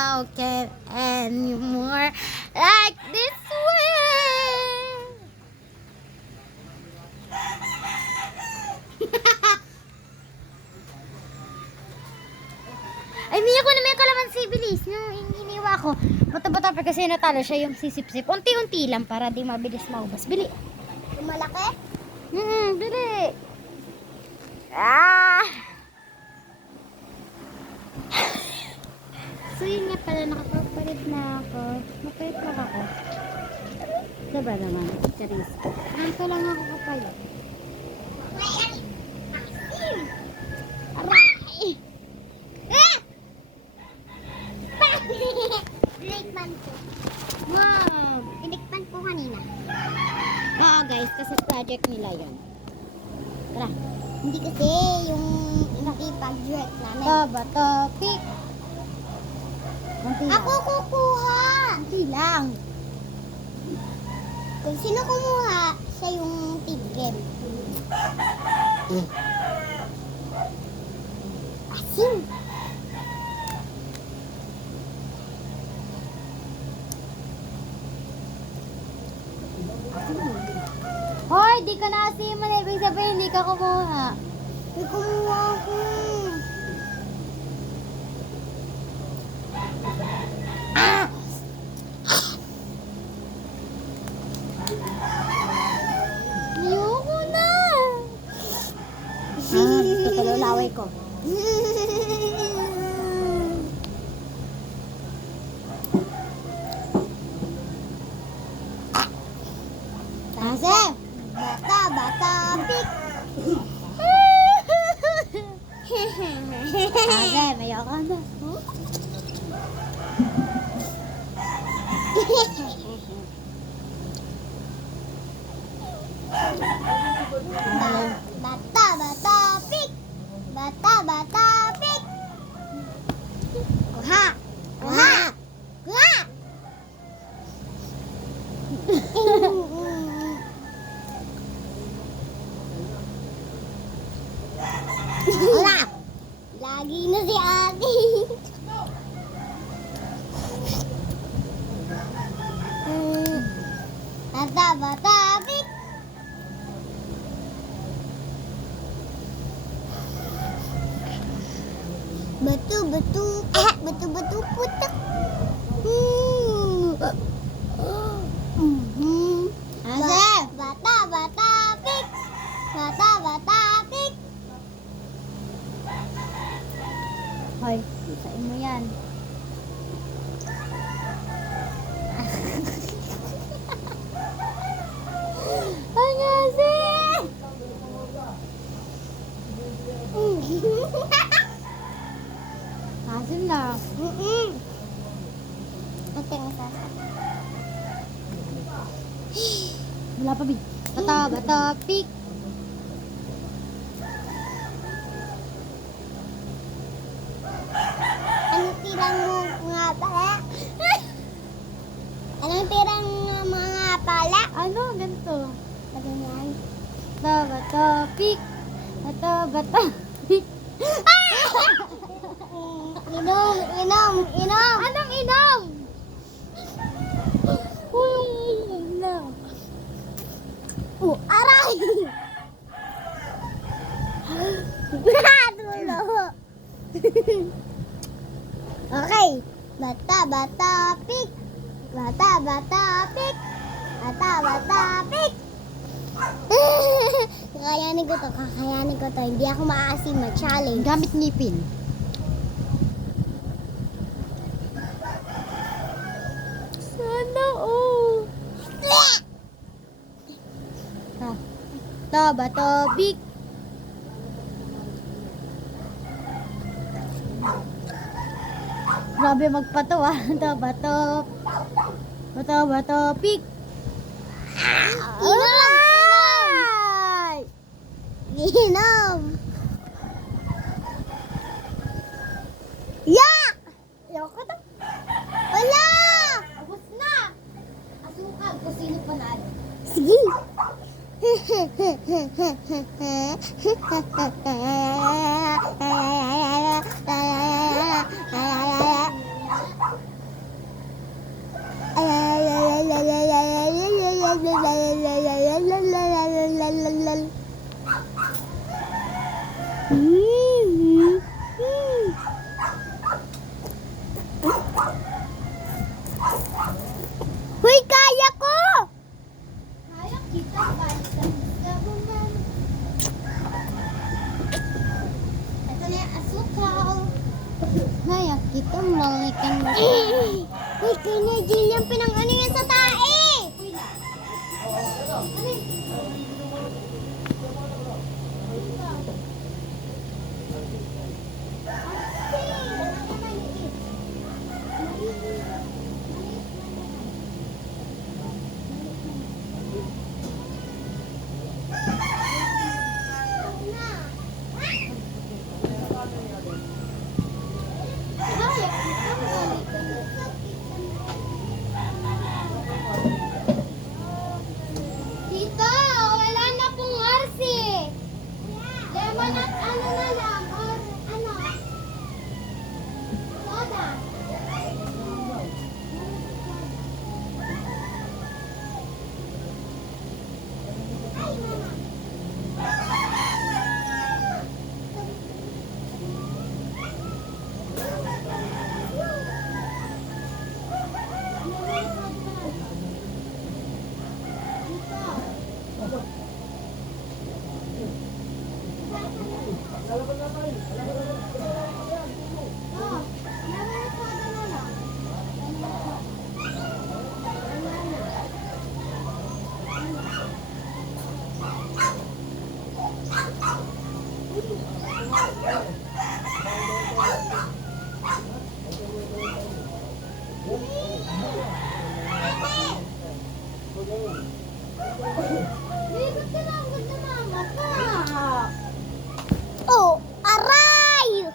Okay, anymore like this way. Ay, niya ko na may kalamansi, bilis. Nung iniwa ko, bata-bata pa kasi natalo siya yung sisip-sip. Unti-unti lang para di mabilis maubos. Bili. Malaki? Bili. Ah! So yun nga pala, nakapagpalit na ako. Mapalit na ako. Diba naman? Charis. Nanta lang ako kapalit. Aray! Tinikman ko. Wow! Tinikman ko kanina. Oo guys, kasi project nila yun. Tara. Hindi kasi yung nakipag-direct namin. Taba, topic. Kunti lang. Ako kukuha. Kunti lang. Kung sino kumuha, siya yung tigem. Asin. Hoy, di ka naasiman. Ibig sabihin, hindi ka kumuha. May kumuha ako. Ayoko na. Tutulolaway ko. Kasi, bata, pik. Kasi, may ako na. Bata, pik. Bata, pik. Kuha. Kuha. Kuha. Wala. Lagi na si ate. Bata, pik. Batu, putak. Ase! Bata, pik. Bata, pik. Hoy, isain mo yan. Ay, kasi! Asim na. Ate, masasa. Wala pa, big. Bata, pik. Anong tirang mo nga pala? Anong tirang mga pala? Ano? Ganito. Ganyan. Bata, pik. Bata, pik. Inom. Anong inom? Inom. Aray! Dulo. Okay. Bata, pik. Bata, pik. Kakayanin ko to. Hindi ako maasim ma-challenge. Gamit ngipin. Sana oh. Bata, pik. Grabe magpato ah. Bata, pik. Inom! Yak! Ayoko to. Wala! Tapos na! Asukal kung sino panalo. Sige! Chicken mo. Uy, kanya Jillian, pinang-ano yan sa tae! Tita, wala na pong arsi. Lemon at ano na lang, or ano? Soda. Ay, mama. Oh, aray!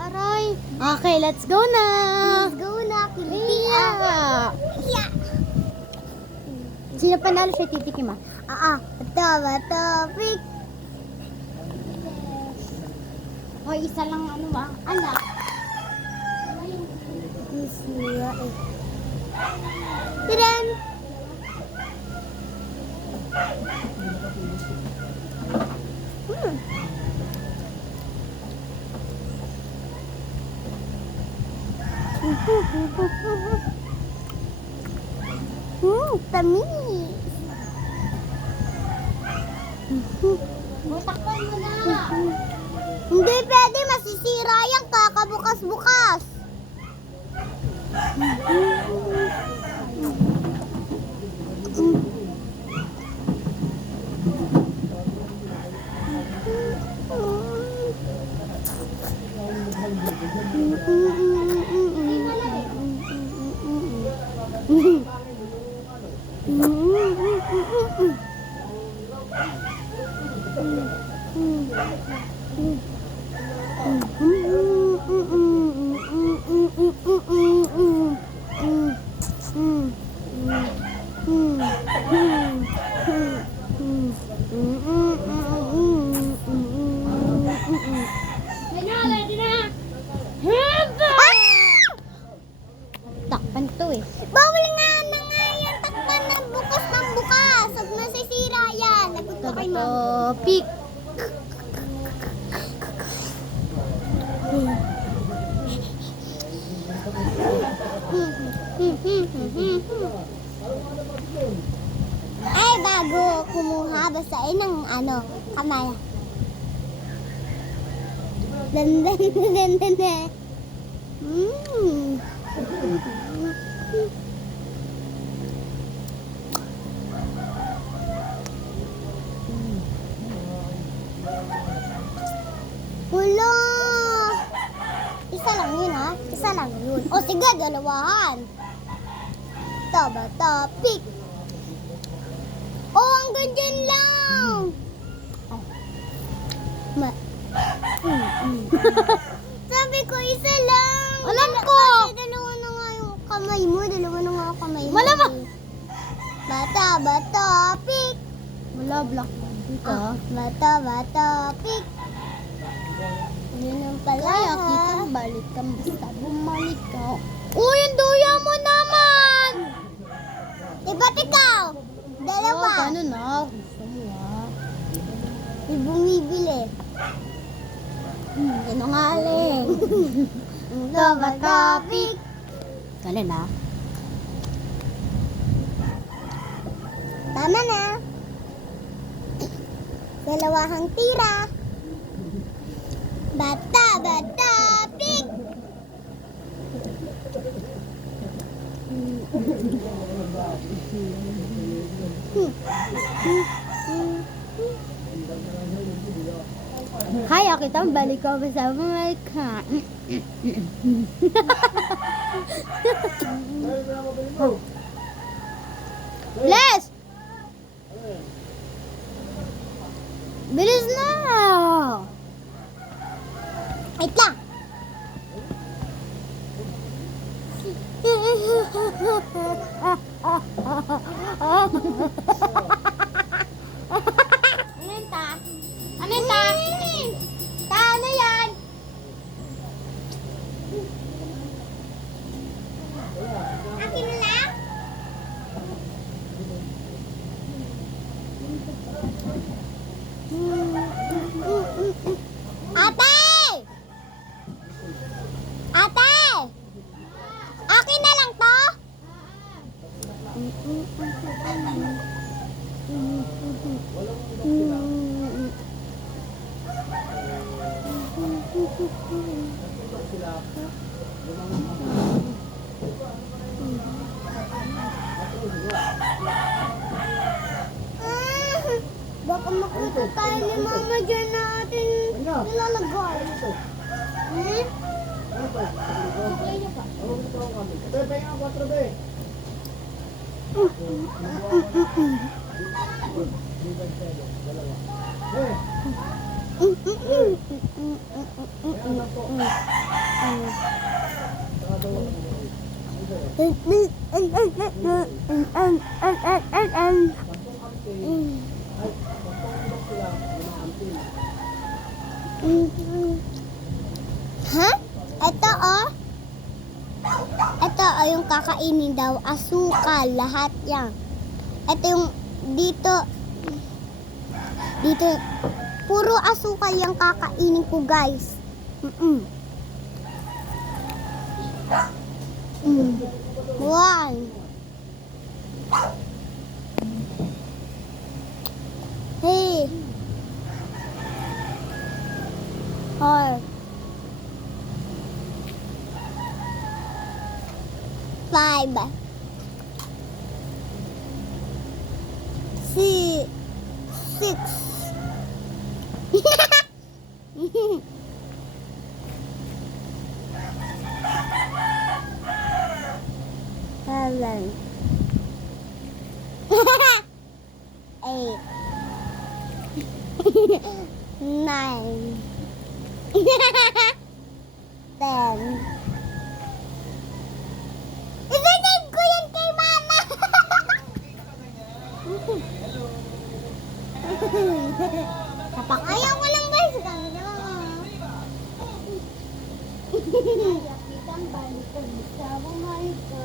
Aray. Okay, let's go na. Let's go na, Kiltia. Yeah. Sino panalo siya titikim ah? Topic. O isa lang ano ah? Anak. Isira eh. Tiran. Tamis. Takpan mo na. Hindi pwede, masisira yan kakabukas-bukas. Takpan to eh. Bawal nga na nga yan. Takpan na bukas ng bukas. Huwag nasisira yan. Lagot ko kay mama. Topic. Ay, bago kumuha, basain ng ano, kamay. Dandan, dandan, dandan. Wala. Isa lang yun, ha? Isa lang yun. O sige, dalawahan. Taba, topic. Oh, hanggang dyan lang. Sabi ko, isa lang. Alam ko. Kasi dalawa na nga yung kamay mo. Dalawa na nga ako Baka may Malamang. huli. Bata, pick. Wala, black dito. Bata, pick. Yun yung pala. Kaya kitang balik ka, basta bumalik ka. Uy, yung duya mo naman! Diba't ikaw? Dalawa. Oh, paano na? Gusto mo ah. May bumibili. Sinungaling. Bata, pick. Galing na. Tama na. Dalawahang tira. Bata, pick. Kaya kitang balik ka, basta bumalik ka. Les! Bilis na! Wait lang. Anenta? Anenta? Ta, ano yan? Akin na lang. Ate! Ate! Akin na lang to? Baka makita tayo ni Mama dyan na ating nilalagay. Hmm? Okay na pa. Ha? Ito oh. Ito oh, yung kakainin daw. Asukal, lahat yan. Ito yung dito. Dito. Puro asukal yung kakainin ko, guys. One. Hey. Four. 5 6 7 8 9 10 Isinave ko yan kay Mama. Ayaw ko lang guys. Kitang balikan sa bumalik ka.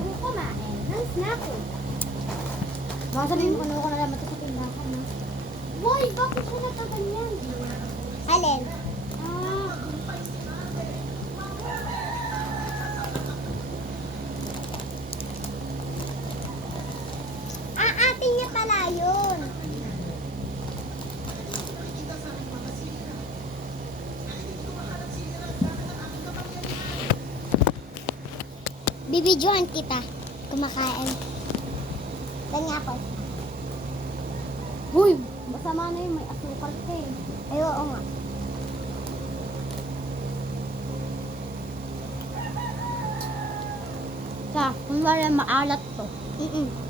Ano kumain? Ang snack ko. Baka sabihin mo ko na naman ito sa tindahan na. Boy, bakit siya nakaganyan? Alin? Atin niya pala yun. Bibidyohan kita. Kumakain. Ganyan ako. Huy! Masama na yun, may asukal ka eh. Ay, oo nga. Kung wala maalat to. Mm-mm.